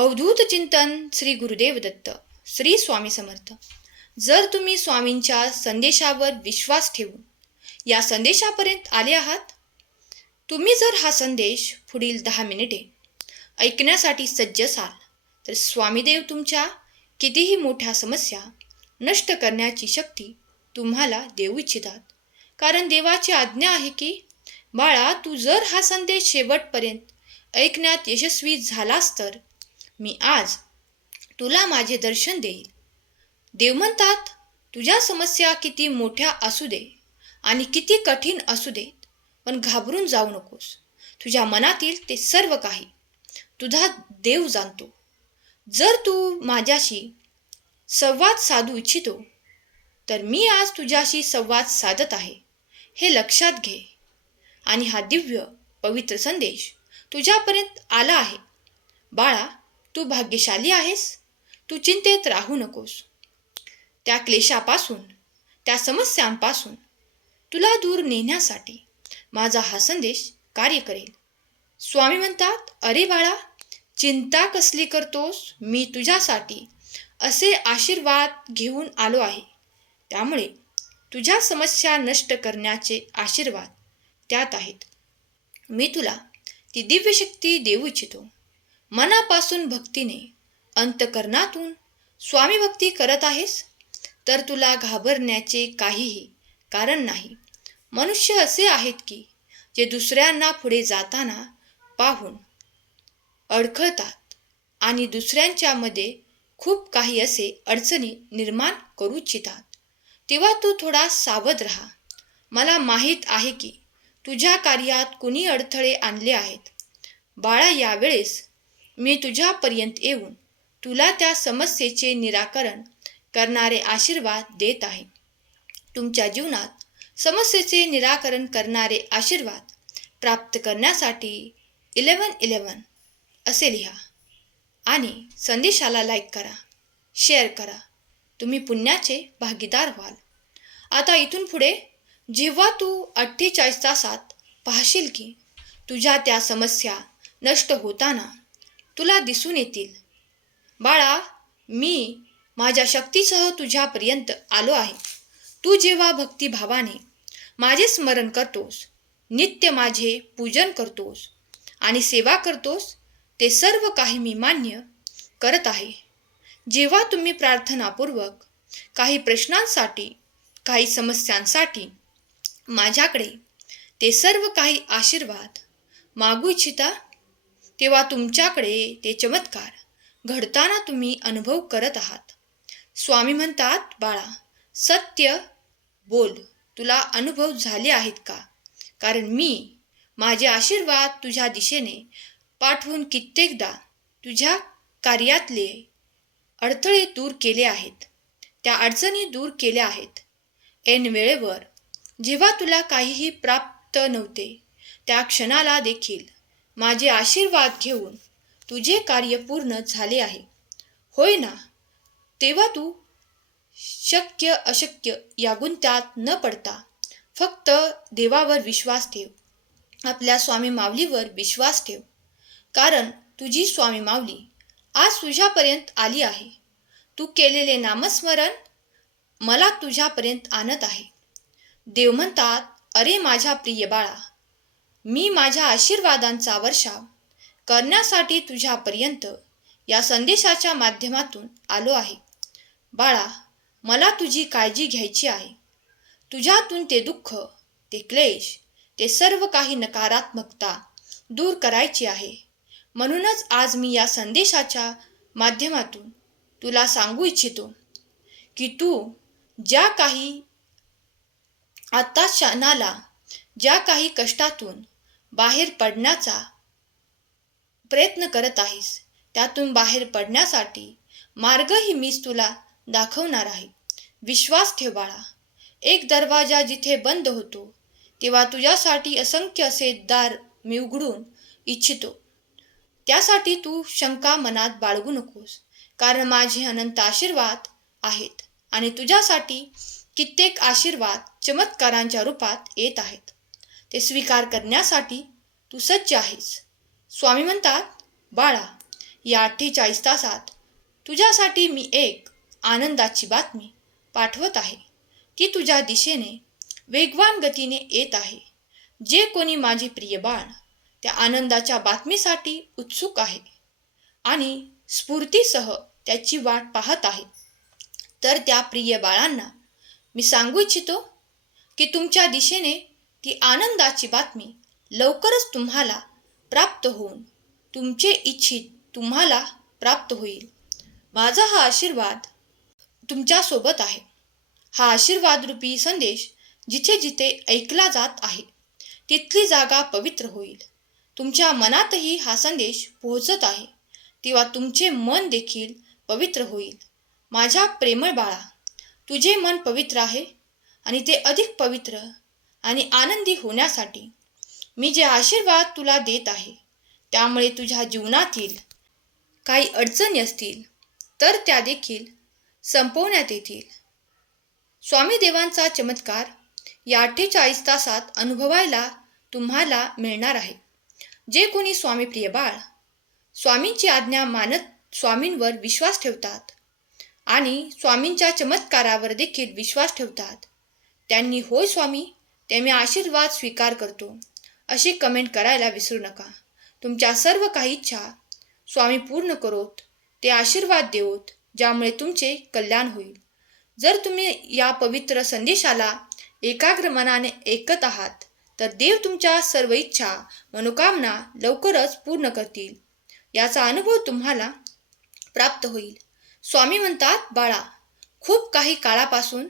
अवधूत चिंतन श्री गुरुदेव दत्त श्री स्वामी समर्थ. जर तुम्ही स्वामींच्या संदेशावर विश्वास ठेवून या संदेशापर्यंत आले आहात तुम्ही जर हा संदेश पुढील दहा मिनिटे ऐकण्यासाठी सज्ज असाल तर स्वामीदेव तुमच्या कितीही मोठ्या समस्या नष्ट करण्याची शक्ती तुम्हाला देऊ इच्छितात. कारण देवाची आज्ञा आहे की बाळा तू जर हा संदेश शेवटपर्यंत ऐकण्यात यशस्वी झालास तर मी आज तुला माझे दर्शन देईल. देव म्हणतात तुझ्या समस्या किती मोठ्या असू दे आणि किती कठीण असू देत पण घाबरून जाऊ नकोस. तुझ्या मनातील ते सर्व काही तुझा देव जाणतो. जर तू माझ्याशी संवाद साधू इच्छितो तर मी आज तुझ्याशी संवाद साधत आहे. हे लक्षात घे. आणि हा दिव्य पवित्र संदेश तुझ्यापर्यंत आला आहे. बाळा तू भाग्यशाली आहेस. तू चिंतेत राहू नकोस. त्या क्लेशापासून त्या समस्यांपासून तुला दूर नेण्यासाठी माझा हा संदेश कार्य करेल. स्वामी म्हणतात अरे बाळा चिंता कसली करतोस? मी तुझ्यासाठी असे आशीर्वाद घेऊन आलो आहे. त्यामुळे तुझ्या समस्या नष्ट करण्याचे आशीर्वाद त्यात आहेत. मी तुला ती दिव्य शक्ती देऊ इच्छितो. मनापासून भक्तीने अंतकरणातून स्वामी भक्ती करत आहेस तर तुला घाबरण्याचे काहीही कारण नाही. मनुष्य असे आहेत की जे दुसऱ्यांना पुढे जाताना पाहून अडखळतात आणि दुसऱ्यांच्यामध्ये खूप काही असे अडचणी निर्माण करू इच्छितात. तेव्हा तू थोडा सावध राहा. मला माहीत आहे की तुझ्या कार्यात कुणी अडथळे आणले आहेत. बाळा यावेळेस मी तुझ्यापर्यंत येऊन तुला त्या समस्येचे निराकरण करणारे आशीर्वाद देत आहे. तुमच्या जीवनात समस्येचे निराकरण करणारे आशीर्वाद प्राप्त करण्यासाठी इलेवन इलेवन असे लिहा आणि संदेशाला लाईक करा शेअर करा. तुम्ही पुण्याचे भागीदार व्हाल. आता इथून पुढे जेव्हा तू अठ्ठेचाळीस तासात पाहशील की तुझ्या त्या समस्या नष्ट होताना तुला दिसून येतील. बाळा मी माझ्या शक्तीसह तुझ्यापर्यंत आलो आहे. तू जेव्हा भक्तिभावाने माझे स्मरण करतोस नित्य माझे पूजन करतोस आणि सेवा करतोस ते सर्व काही मी मान्य करत आहे. जेव्हा तुम्ही प्रार्थनापूर्वक काही प्रश्नांसाठी काही समस्यांसाठी माझ्याकडे ते सर्व काही आशीर्वाद मागू इच्छिता तेव्हा तुमच्याकडे ते चमत्कार घडताना तुम्ही अनुभव करत आहात. स्वामी म्हणतात बाळा सत्य बोल. तुला अनुभव झाले आहेत का? कारण मी माझे आशीर्वाद तुझ्या दिशेने पाठवून कित्येकदा तुझ्या कार्यातले अडथळे दूर केले आहेत. त्या अडचणी दूर केल्या आहेत. ऐन वेळेवर जेव्हा तुला काहीही प्राप्त नव्हते त्या क्षणाला देखील माझे आशीर्वाद घेऊन तुझे कार्य पूर्ण झाले आहे. होय ना? तेव्हा तू शक्य अशक्य या गुंत्यात न पडता फक्त देवावर विश्वास ठेव. आपल्या स्वामी माऊलीवर विश्वास ठेव. कारण तुझी स्वामी माऊली आज तुझ्यापर्यंत आली आहे. तू केलेले नामस्मरण मला तुझ्यापर्यंत आणत आहे. देव म्हणतात अरे माझ्या प्रिय बाळा मी माझ्या आशीर्वादांचा वर्षाव करण्यासाठी तुझ्यापर्यंत या संदेशाच्या माध्यमातून आलो आहे. बाळा मला तुझी काळजी घ्यायची आहे. तुझ्यातून ते दुःख ते क्लेश ते सर्व काही नकारात्मकता दूर करायची आहे. म्हणूनच आज मी या संदेशाच्या माध्यमातून तुला सांगू इच्छितो की तू ज्या काही आत्ता क्षणाला ज्या काही कष्टातून बाहेर पडण्याचा प्रयत्न करत आहेस. त्यातून बाहेर पडण्यासाठी मार्गही मीच तुला दाखवणार आहे. विश्वास ठेव बाळा. एक दरवाजा जिथे बंद होतो तेव्हा तुझ्यासाठी असंख्य असे दार मी उघडून इच्छितो. त्यासाठी तू शंका मनात बाळगू नकोस कारण माझे अनंत आशीर्वाद आहेत आणि तुझ्यासाठी कित्येक आशीर्वाद चमत्कारांच्या रूपात येत आहेत. ते स्वीकार करण्यासाठी तू सज्ज आहेस. स्वामी म्हणतात बाळा या अठ्ठेचाळीस तासात तुझ्यासाठी मी एक आनंदाची बातमी पाठवत आहे. ती तुझ्या दिशेने वेगवान गतीने येत आहे. जे कोणी माझे प्रिय बाळ त्या आनंदाच्या बातमीसाठी उत्सुक आहे आणि स्फूर्तीसह त्याची वाट पाहत आहे. तर त्या प्रिय बाळांना मी सांगू इच्छितो की तुमच्या दिशेने ती आनंदाची बातमी लवकरच तुम्हाला प्राप्त होऊन तुमचे इच्छित तुम्हाला प्राप्त होईल. माझा हा आशीर्वाद तुमच्यासोबत आहे. हा आशीर्वाद रूपी संदेश जिथे जिथे ऐकला जात आहे तिथली जागा पवित्र होईल. तुमच्या मनातही हा संदेश पोहोचत आहे तेव्हा तुमचे मन देखील पवित्र होईल. माझ्या प्रेमळ बाळा तुझे मन पवित्र आहे आणि ते अधिक पवित्र आणि आनंदी होण्यासाठी मी जे आशीर्वाद तुला देत आहे त्यामुळे तुझ्या जीवनातील काही अडचणी असतील तर त्या देखील संपवण्यात येतील. स्वामी देवांचा चमत्कार या अठ्ठेचाळीस तासात अनुभवायला तुम्हाला मिळणार आहे. जे कोणी स्वामी प्रिय बाळ स्वामींची आज्ञा मानत स्वामींवर विश्वास ठेवतात आणि स्वामींच्या चमत्कारावर देखील विश्वास ठेवतात त्यांनी होय स्वामी ते मी आशीर्वाद स्वीकार करतो. अशी कमेंट करायला विसरू नका. तुमच्या सर्व काही इच्छा स्वामी पूर्ण करोत ते आशीर्वाद देवोत ज्यामुळे तुमचे कल्याण होईल. जर तुम्ही या पवित्र संदेशाला एकाग्र मनाने ऐकत आहात तर देव तुमच्या सर्व इच्छा मनोकामना लवकरच पूर्ण करतील. याचा अनुभव तुम्हाला प्राप्त होईल. स्वामी म्हणतात बाळा खूप काही काळापासून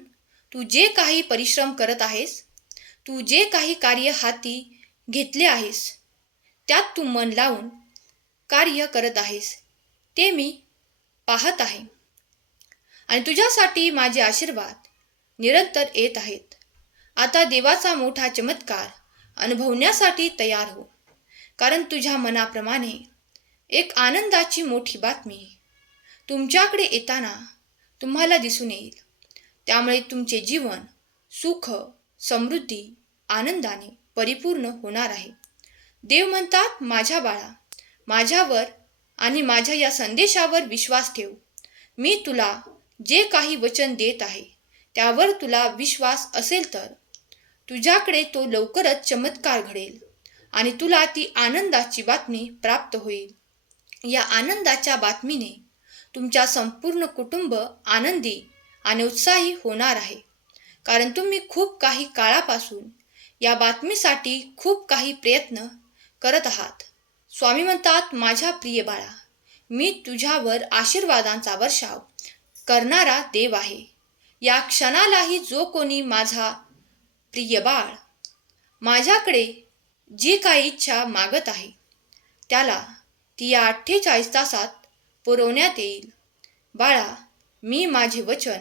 तू जे काही परिश्रम करत आहेस तू जे काही कार्य हाती घेतले आहेस त्यात तू मन लावून कार्य करत आहेस ते मी पाहत आहे. आणि तुझ्यासाठी माझे आशीर्वाद निरंतर येत आहेत. आता देवाचा मोठा चमत्कार अनुभवण्यासाठी तयार हो कारण तुझ्या मनाप्रमाणे एक आनंदाची मोठी बातमी तुमच्याकडे येताना तुम्हाला दिसून येईल. त्यामुळे तुमचे जीवन सुख समृद्धी आनंदाने परिपूर्ण होणार आहे. देव म्हणतात माझ्या बाळा माझ्यावर आणि माझ्या या संदेशावर विश्वास ठेव. मी तुला जे काही वचन देत आहे त्यावर तुला विश्वास असेल तर तुझ्याकडे तो लवकरच चमत्कार घडेल आणि तुला ती आनंदाची बातमी प्राप्त होईल. या आनंदाच्या बातमीने तुमच्या संपूर्ण कुटुंब आनंदी आणि उत्साही होणार आहे. कारण तुम्ही खूप काही काळापासून या बातमीसाठी खूप काही प्रयत्न करत आहात. स्वामी म्हणतात माझ्या प्रिय बाळा मी तुझ्यावर आशीर्वादांचा वर्षाव करणारा देव आहे. या क्षणालाही जो कोणी माझा प्रिय बाळ माझ्याकडे जी काही इच्छा मागत आहे त्याला ती या अठ्ठेचाळीस तासात पुरवण्यात येईल. बाळा मी माझे वचन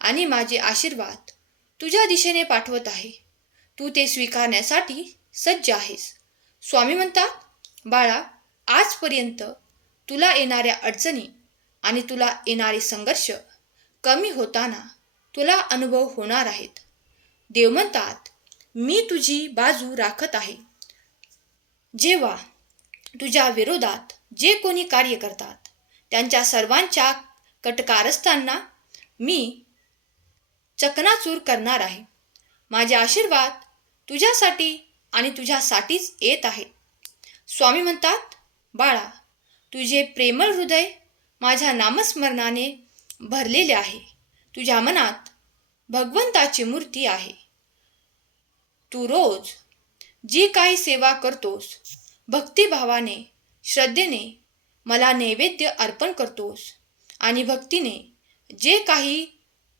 आणि माझे आशीर्वाद तुझ्या दिशेने पाठवत आहे. तू ते स्वीकारण्यासाठी सज्ज आहेस. स्वामी म्हणतात बाळा आजपर्यंत तुला येणाऱ्या अडचणी आणि तुला येणारे संघर्ष कमी होताना तुला अनुभव होणार आहेत. देव म्हणतात मी तुझी बाजू राखत आहे. जेव्हा तुझ्या विरोधात जे कोणी कार्य करतात त्यांच्या सर्वांच्या कटकारस्थांना मी चकनाचूर करणार आहे. माझे आशीर्वाद तुझ्यासाठी आणि तुझ्यासाठीच येत आहे. स्वामी म्हणतात बाळा तुझे प्रेमळ हृदय माझ्या नामस्मरणाने भरलेले आहे. तुझ्या मनात भगवंताची मूर्ती आहे. तू रोज जी काही सेवा करतोस भक्तिभावाने श्रद्धेने मला नैवेद्य अर्पण करतोस आणि भक्तीने जे काही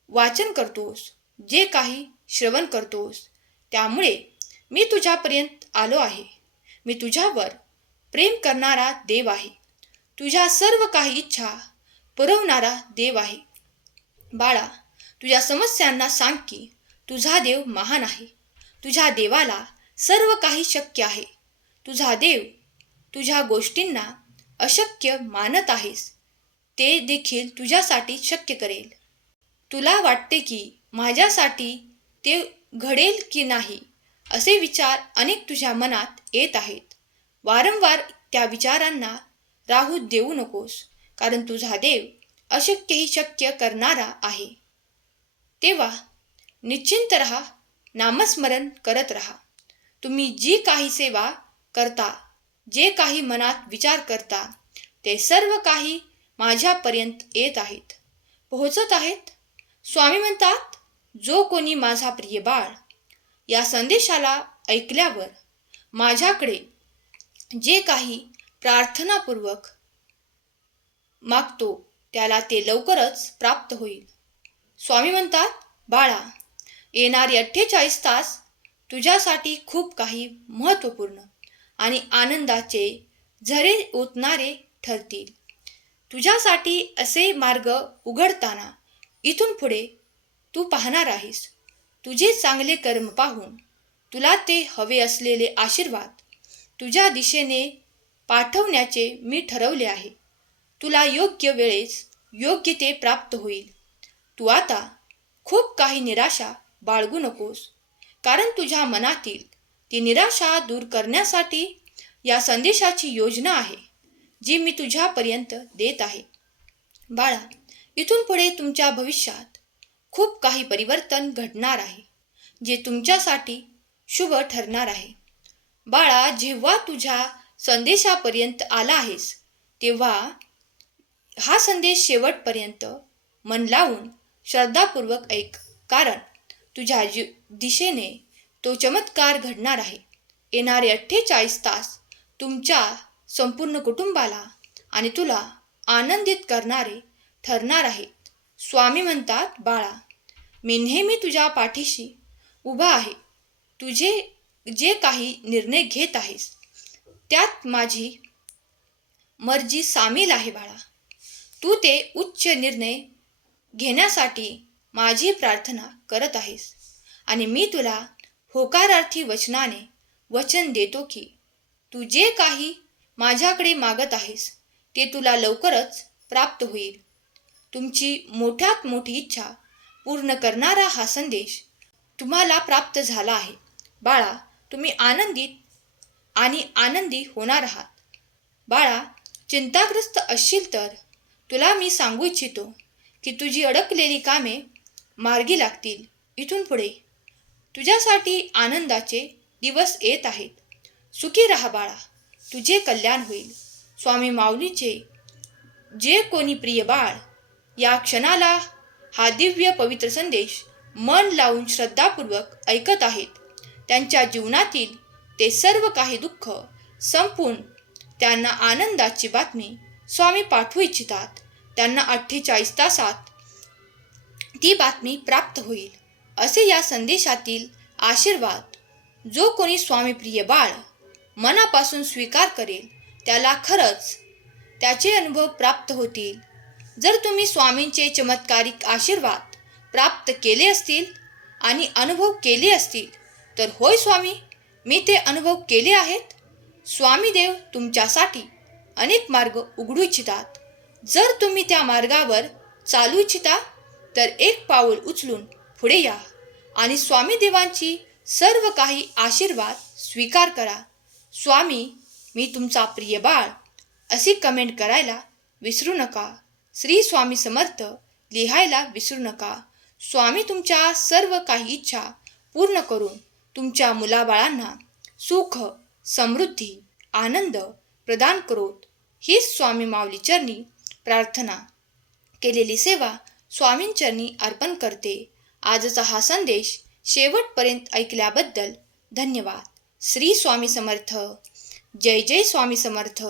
वाचन करतोस जे काही श्रवण करतोस त्यामुळे मी तुझ्यापर्यंत आलो आहे. मी तुझ्यावर प्रेम करणारा देव आहे. तुझ्या सर्व काही इच्छा पुरवणारा देव आहे. बाळा तुझ्या समस्यांना सांग की तुझा देव महान आहे. तुझ्या देवाला सर्व काही शक्य आहे. तुझा देव तुझ्या गोष्टींना अशक्य मानत आहेस. ते देखील तुझ्यासाठी शक्य करेल. तुला वाटते की माझ्यासाठी ते घडेल की नाही असे विचार अनेक तुझ्या मनात येत आहेत. वारंवार त्या विचारांना राहू देऊ नकोस कारण तुझा देव अशक्यही शक्य करणारा आहे. तेव्हा निश्चिंत रहा नामस्मरण करत रहा. तुम्ही जी काही सेवा करता जे काही मनात विचार करता ते सर्व काही माझ्यापर्यंत येत आहेत. पोहोचत आहेत? स्वामी म्हणतात जो कोणी माझा प्रिय बाळ या संदेशाला ऐकल्यावर माझ्याकडे जे काही प्रार्थनापूर्वक मागतो त्याला ते लवकरच प्राप्त होईल. स्वामी म्हणतात बाळा येणारे अठ्ठेचाळीस तास तुझ्यासाठी खूप काही महत्त्वपूर्ण आणि आनंदाचे झरे ओतणारे ठरतील. तुझ्यासाठी असे मार्ग उघडताना इथून पुढे तू पाहणार आहेस. तुझे चांगले कर्म पाहून तुला ते हवे असलेले आशीर्वाद तुझ्या दिशेने पाठवण्याचे मी ठरवले आहे. तुला योग्य वेळेस योग्य ते प्राप्त होईल. तू आता खूप काही निराशा बाळगू नकोस. कारण तुझ्या मनातील ती निराशा दूर करण्यासाठी या संदेशाची योजना आहे जी मी तुझ्यापर्यंत देत आहे. बाळा इथून पुढे तुमच्या भविष्यात खूप काही परिवर्तन घडणार आहे जे तुमच्यासाठी शुभ ठरणार आहे. बाळा जेव्हा तुझ्या संदेशापर्यंत आला आहेस तेव्हा हा संदेश शेवटपर्यंत मन लावून श्रद्धापूर्वक ऐक कारण तुझ्या जी दिशेने तो चमत्कार घडणार आहे. येणारे अठ्ठेचाळीस तास तुमच्या संपूर्ण कुटुंबाला आणि तुला आनंदित करणारे ठरणार आहेत स्वामी म्हणतात बाळा मी नेहमी तुझ्या पाठीशी उभा आहे. तुझे जे काही निर्णय घेत आहेस त्यात माझी मर्जी सामील आहे बाळा. तू ते उच्च निर्णय घेण्यासाठी माझी प्रार्थना करत आहेस आणि मी तुला होकारार्थी वचनाने वचन देतो की तू जे काही माझ्याकडे मागत आहेस ते तुला लवकरच प्राप्त होईल. तुमची मोठ्यात मोठी इच्छा पूर्ण करणारा हा संदेश तुम्हाला प्राप्त झाला आहे. बाळा तुम्ही आनंदित आणि आनंदी होणार आहात. बाळा चिंताग्रस्त असशील तर तुला मी सांगू इच्छितो की तुझी अडकलेली कामे मार्गी लागतील इथून पुढे. तुझ्यासाठी आनंदाचे दिवस येत आहेत. सुखी राहा बाळा तुझे कल्याण होईल. स्वामी माऊलीचे जे कोणी प्रिय बाळ या क्षणाला हा दिव्य पवित्र संदेश मन लावून श्रद्धापूर्वक ऐकत आहेत. त्यांच्या जीवनातील ते सर्व काही दुःख संपून त्यांना आनंदाची बातमी स्वामी पाठवू इच्छितात. त्यांना अठ्ठेचाळीस तासात ती बातमी प्राप्त होईल असे या संदेशातील आशीर्वाद जो कोणी स्वामीप्रिय बाळ मनापासून स्वीकार करेल त्याला खरंच त्याचे अनुभव प्राप्त होतील. जर तुम्ही स्वामींचे चमत्कारिक आशीर्वाद प्राप्त केले असतील आणि अनुभव केले असतील तर होय स्वामी मी ते अनुभव केले आहेत. स्वामी देव तुमच्यासाठी अनेक मार्ग उघडू इच्छितात. जर तुम्ही त्या मार्गावर चालू इच्छिता तर एक पाऊल उचलून पुढे या आणि स्वामी देवांची सर्व काही आशीर्वाद स्वीकार करा. स्वामी मी तुमचा प्रिय बाळ अशी कमेंट करायला विसरू नका. श्री स्वामी समर्थ लिहायला विसरू नका. स्वामी तुमच्या सर्व काही इच्छा पूर्ण करून तुमच्या मुलाबाळांना सुख समृद्धी आनंद प्रदान करोत. हीच स्वामी माऊली चरणी प्रार्थना. केलेली सेवा स्वामींचरणी अर्पण करते. आजचा हा संदेश शेवटपर्यंत ऐकल्याबद्दल धन्यवाद. श्री स्वामी समर्थ. जय जय स्वामी समर्थ.